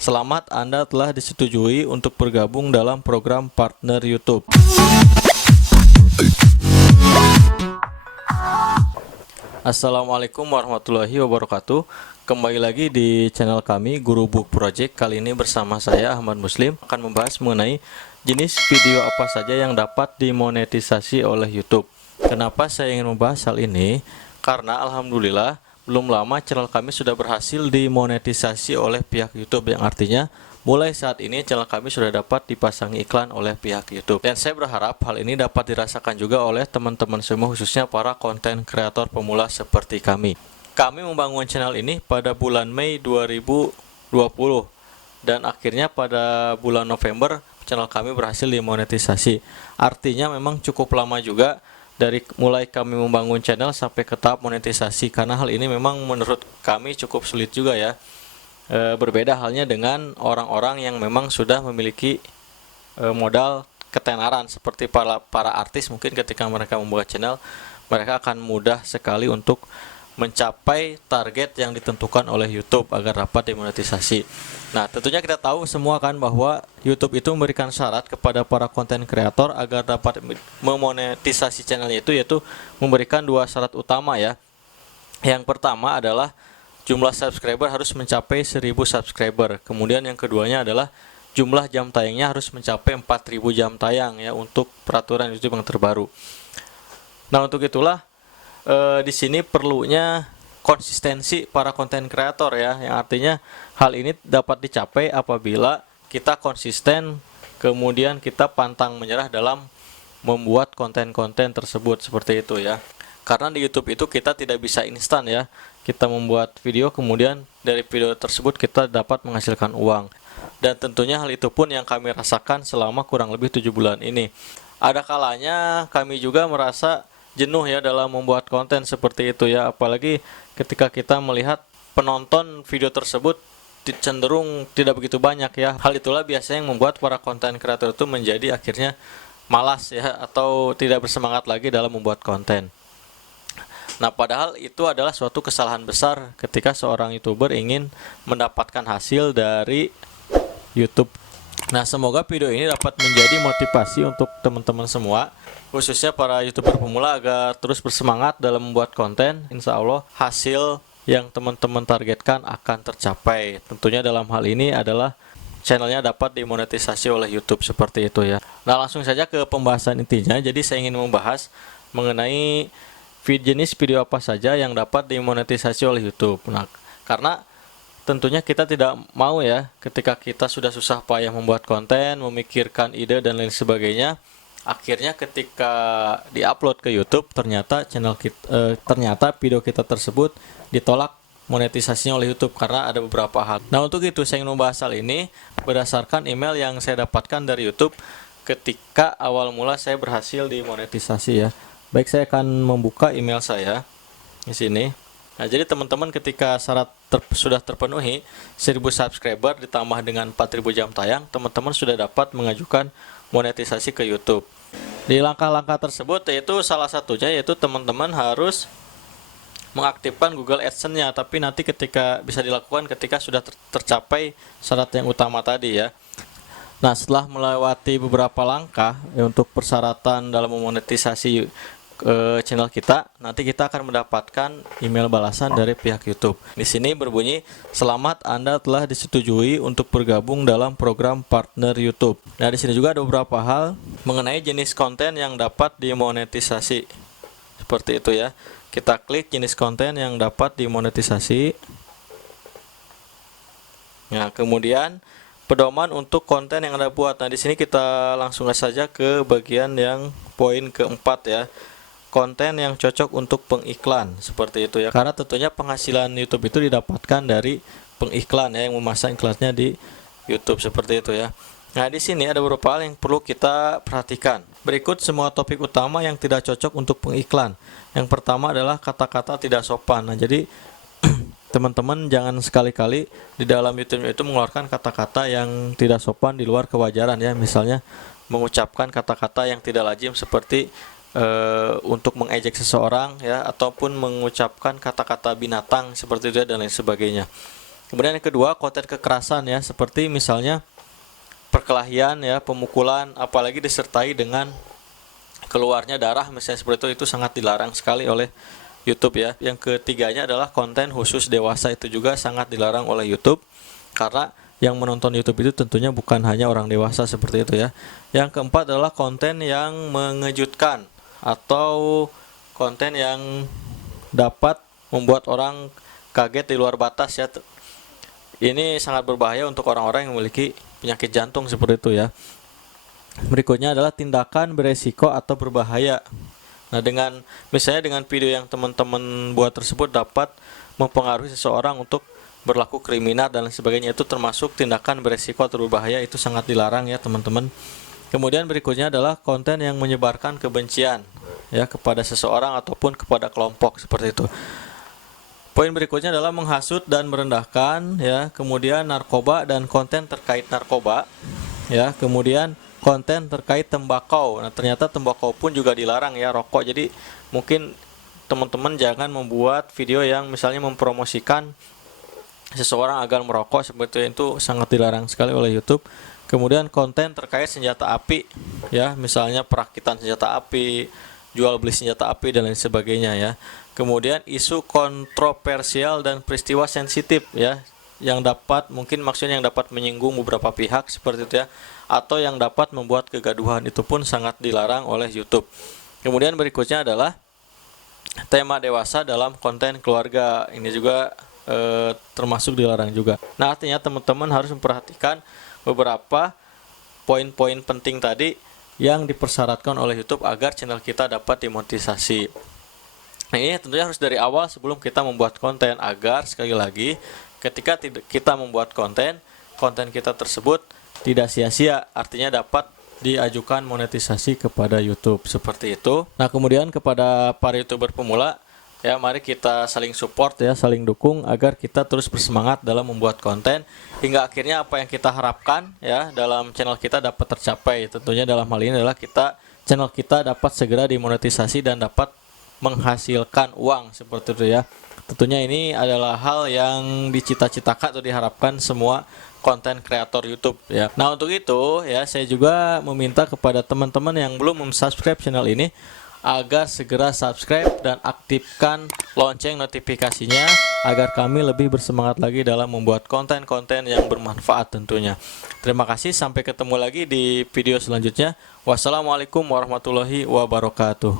Selamat, Anda telah disetujui untuk bergabung dalam program partner YouTube. Assalamualaikum warahmatullahi wabarakatuh. Kembali lagi di channel kami Guru Book Project. Kali ini bersama saya Ahmad Muslim akan membahas mengenai jenis video apa saja yang dapat dimonetisasi oleh YouTube. Kenapa saya ingin membahas hal ini? Karena alhamdulillah belum lama channel kami sudah berhasil dimonetisasi oleh pihak YouTube, yang artinya mulai saat ini channel kami sudah dapat dipasangi iklan oleh pihak YouTube. Dan saya berharap hal ini dapat dirasakan juga oleh teman-teman semua, khususnya para konten kreator pemula seperti kami. Kami membangun channel ini pada bulan Mei 2020 dan akhirnya pada bulan November channel kami berhasil dimonetisasi. Artinya memang cukup lama juga dari mulai kami membangun channel sampai ke tahap monetisasi, karena hal ini memang menurut kami cukup sulit juga ya. Berbeda halnya dengan orang-orang yang memang sudah memiliki modal ketenaran seperti para artis. Mungkin ketika mereka membuat channel, mereka akan mudah sekali untuk mencapai target yang ditentukan oleh YouTube agar dapat dimonetisasi. Nah, tentunya kita tahu semua kan bahwa YouTube itu memberikan syarat kepada para konten kreator agar dapat memonetisasi channelnya itu, yaitu memberikan dua syarat utama ya. Yang pertama adalah jumlah subscriber harus mencapai 1000 subscriber. Kemudian yang keduanya adalah jumlah jam tayangnya harus mencapai 4000 jam tayang ya, untuk peraturan YouTube yang terbaru. Nah, untuk itulah di sini perlunya konsistensi para konten kreator ya, yang artinya hal ini dapat dicapai apabila kita konsisten, kemudian kita pantang menyerah dalam membuat konten-konten tersebut, seperti itu ya. Karena di YouTube itu kita tidak bisa instan ya, kita membuat video kemudian dari video tersebut kita dapat menghasilkan uang. Dan tentunya hal itu pun yang kami rasakan selama kurang lebih 7 bulan ini. Ada kalanya kami juga merasa jenuh ya dalam membuat konten seperti itu ya, apalagi ketika kita melihat penonton video tersebut cenderung tidak begitu banyak ya. Hal itulah biasanya yang membuat para konten kreator itu menjadi akhirnya malas ya, atau tidak bersemangat lagi dalam membuat konten. Nah, padahal itu adalah suatu kesalahan besar ketika seorang YouTuber ingin mendapatkan hasil dari YouTube. Nah, semoga video ini dapat menjadi motivasi untuk teman-teman semua, khususnya para YouTuber pemula, agar terus bersemangat dalam membuat konten. Insya Allah hasil yang teman-teman targetkan akan tercapai. Tentunya dalam hal ini adalah channelnya dapat dimonetisasi oleh YouTube, seperti itu ya. Nah, langsung saja ke pembahasan intinya. Jadi saya ingin membahas mengenai jenis video apa saja yang dapat dimonetisasi oleh YouTube. Nah, karena tentunya kita tidak mau ya, ketika kita sudah susah payah membuat konten, memikirkan ide dan lain sebagainya, akhirnya ketika diupload ke YouTube ternyata ternyata video kita tersebut ditolak monetisasinya oleh YouTube karena ada beberapa hal. Nah, untuk itu saya ingin membahas hal ini berdasarkan email yang saya dapatkan dari YouTube ketika awal mula saya berhasil dimonetisasi ya. Baik, saya akan membuka email saya di sini. Nah, jadi teman-teman ketika syarat sudah terpenuhi 1000 subscriber ditambah dengan 4000 jam tayang, teman-teman sudah dapat mengajukan monetisasi ke YouTube. Di langkah-langkah tersebut yaitu salah satunya yaitu teman-teman harus mengaktifkan Google AdSense-nya, tapi nanti ketika bisa dilakukan ketika sudah tercapai syarat yang utama tadi ya. Nah, setelah melewati beberapa langkah ya, untuk persyaratan dalam memonetisasi channel kita, nanti kita akan mendapatkan email balasan dari pihak YouTube. Di sini berbunyi, "Selamat, Anda telah disetujui untuk bergabung dalam program partner YouTube." Nah, di sini juga ada beberapa hal mengenai jenis konten yang dapat dimonetisasi. Seperti itu ya. Kita klik jenis konten yang dapat dimonetisasi. Nah, kemudian pedoman untuk konten yang Anda buat. Nah, di sini kita langsung saja ke bagian yang poin keempat ya. Konten yang cocok untuk pengiklan, seperti itu ya. Karena tentunya penghasilan YouTube itu didapatkan dari pengiklan ya, yang memasang iklannya di YouTube, seperti itu ya. Nah, di sini ada beberapa hal yang perlu kita perhatikan. Berikut semua topik utama yang tidak cocok untuk pengiklan. Yang pertama adalah kata-kata tidak sopan. Nah, jadi teman-teman jangan sekali-kali di dalam YouTube itu mengeluarkan kata-kata yang tidak sopan di luar kewajaran ya. Misalnya mengucapkan kata-kata yang tidak lazim seperti untuk mengejek seseorang ya, ataupun mengucapkan kata-kata binatang seperti itu dan lain sebagainya. Kemudian yang kedua, konten kekerasan ya, seperti misalnya perkelahian ya, pemukulan, apalagi disertai dengan keluarnya darah misalnya seperti itu sangat dilarang sekali oleh YouTube ya. Yang ketiganya adalah konten khusus dewasa, itu juga sangat dilarang oleh YouTube karena yang menonton YouTube itu tentunya bukan hanya orang dewasa seperti itu ya. Yang keempat adalah konten yang mengejutkan atau konten yang dapat membuat orang kaget di luar batas ya. Ini sangat berbahaya untuk orang-orang yang memiliki penyakit jantung seperti itu ya. Berikutnya adalah tindakan beresiko atau berbahaya. Nah, misalnya dengan video yang teman-teman buat tersebut dapat mempengaruhi seseorang untuk berlaku kriminal dan lain sebagainya, itu termasuk tindakan beresiko atau berbahaya, itu sangat dilarang ya teman-teman. Kemudian berikutnya adalah konten yang menyebarkan kebencian ya kepada seseorang ataupun kepada kelompok seperti itu. Poin berikutnya adalah menghasut dan merendahkan ya, kemudian narkoba dan konten terkait narkoba ya, kemudian konten terkait tembakau. Nah, ternyata tembakau pun juga dilarang ya, rokok. Jadi mungkin teman-teman jangan membuat video yang misalnya mempromosikan seseorang agar merokok seperti itu, sangat dilarang sekali oleh YouTube. Kemudian konten terkait senjata api ya, misalnya perakitan senjata api, jual beli senjata api dan lain sebagainya ya. Kemudian isu kontroversial dan peristiwa sensitif ya, yang maksudnya yang dapat menyinggung beberapa pihak seperti itu ya, atau yang dapat membuat kegaduhan, itu pun sangat dilarang oleh YouTube. Kemudian berikutnya adalah tema dewasa dalam konten keluarga, ini juga termasuk dilarang juga. Nah, artinya teman-teman harus memperhatikan beberapa poin-poin penting tadi yang dipersyaratkan oleh YouTube agar channel kita dapat dimonetisasi. Nah, ini tentunya harus dari awal sebelum kita membuat konten, agar sekali lagi ketika kita membuat konten kita tersebut tidak sia-sia, artinya dapat diajukan monetisasi kepada YouTube seperti itu. Nah, kemudian kepada para YouTuber pemula ya, mari kita saling support ya, saling dukung agar kita terus bersemangat dalam membuat konten hingga akhirnya apa yang kita harapkan ya dalam channel kita dapat tercapai. Tentunya dalam hal ini adalah channel kita dapat segera dimonetisasi dan dapat menghasilkan uang seperti itu ya. Tentunya ini adalah hal yang dicita-citakan atau diharapkan semua konten kreator YouTube ya. Nah, untuk itu ya, saya juga meminta kepada teman-teman yang belum subscribe channel ini agar segera subscribe dan aktifkan lonceng notifikasinya agar kami lebih bersemangat lagi dalam membuat konten-konten yang bermanfaat tentunya. Terima kasih, sampai ketemu lagi di video selanjutnya. Wassalamualaikum warahmatullahi wabarakatuh.